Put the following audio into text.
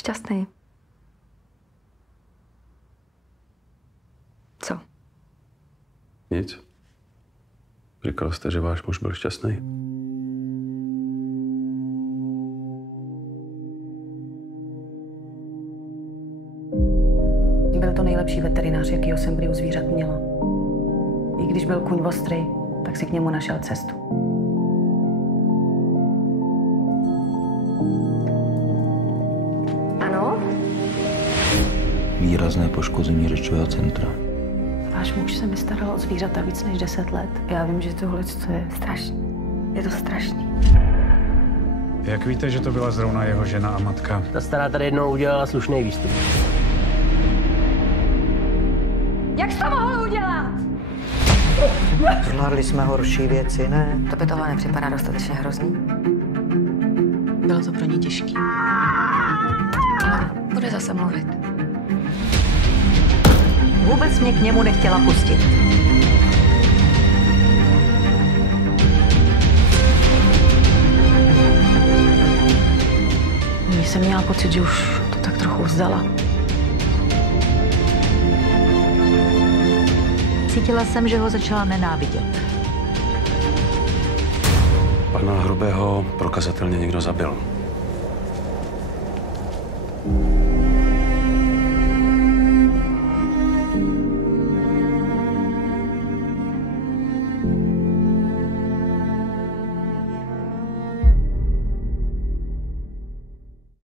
Šťastný. Co? Nic. Říkal jste, že váš muž byl šťastný? Byl to nejlepší veterinář, jakýho jsem kdy u zvířat měla. I když byl kůň ostrý, tak si k němu našel cestu. Ano? Výrazné poškození řečového centra. Váš muž se mi staral o zvířata víc než 10 let. Já vím, že tohle je strašný. Je to strašný. Jak víte, že to byla zrovna jeho žena a matka? Ta stará tady jednou udělala slušný výstup. Jak jsi to mohl udělat? Zvládli jsme horší věci, ne? To by tohle nepřipadá dostatečně hrozný. Bylo to pro ně těžký. Ale bude zase mluvit. Vůbec mě k němu nechtěla pustit. Mně jsem měla pocit, že už to tak trochu vzdala. Cítila jsem, že ho začala nenávidět. Pana Hrubého prokazatelně někdo zabil.